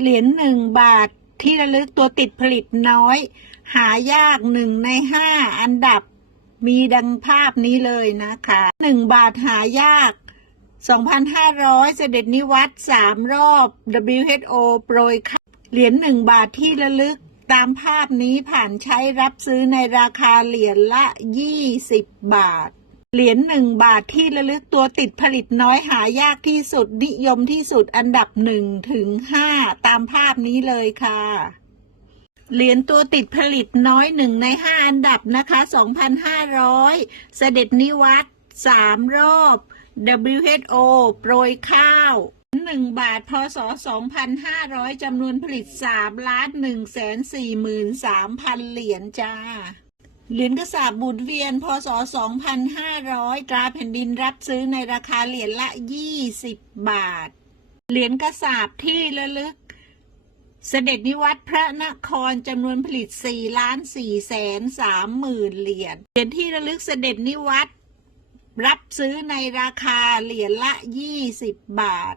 เหรียญหนึ่งบาทที่ระลึกตัวติดผลิตน้อย หายากหนึ่งในห้าอันดับมีดังภาพนี้เลยนะคะหนึ่งบาทหายาก 2,500 เสด็จนิวัตสามรอบ WHO โปรยค่ะเหรียญหนึ่งบาทที่ระลึกตามภาพนี้ผ่านใช้รับซื้อในราคาเหรียญละ 20 บาท เหรียญหนึ่งบาทที่ระลึกตัวติดผลิตน้อยหายากที่สุดนิยมที่สุดอันดับหนึ่งถึงห้าตามภาพนี้เลยค่ะ เหรียญตัวติดผลิตน้อยหนึ่งในห้าอันดับนะคะ2,500เสด็จนิวัตสามรอบ WHO โปรยข้าวหนึ่งบาทพศ2,500จำนวนผลิต3ล้าน1แสน4หมื่น3พันเหรียญจ้า เหรียญกระสาบหมุนเวียน พศ 2,500 ตราแผ่นดินรับซื้อในราคาเหรียญละ 20 บาท เหรียญกระสาบที่ระลึก เสด็จนิวัตรพระนครจำนวนผลิต4ล้าน4แสน3หมื่นเหรียญ เหรียญที่ระลึกเสด็จนิวัตรรับซื้อในราคาเหรียญละ 20 บาท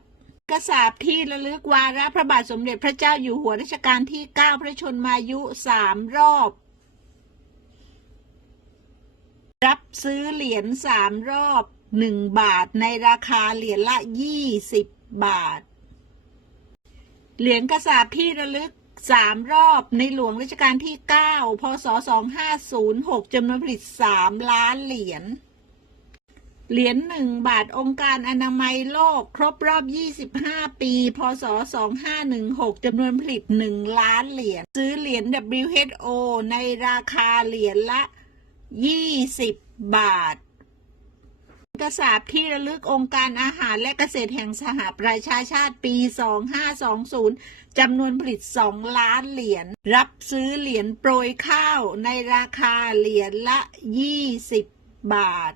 กระสาบที่ระลึกวาระพระบาทสมเด็จพระเจ้าอยู่หัวรัชกาลที่ 9 พระชนมายุ 3 รอบ รับซื้อเหรียญ3รอบ1บาทในราคาเหรียญละ20บบาท เหรียญกระสาบที่ระลึกสามรอบในหลวงรัชกาลที่9พศ2506จำนวนผลิต3ล้านเหรียญ เหรียญหนึ่งบาทองค์การอนามัยโลกครบรอบ25ปี พศ2516จำนวนผลิต1ล้านเหรียญ ซื้อเหรียญ WHO ในราคาเหรียญละ 20บาท กระสาบที่ระลึกองค์การอาหารและเกษตรแห่งสหประชาชาติปี 2520 จำนวนผลิต 2 ล้านเหรียญ รับซื้อเหรียญโปรยข้าวในราคาเหรียญละ 20 บาท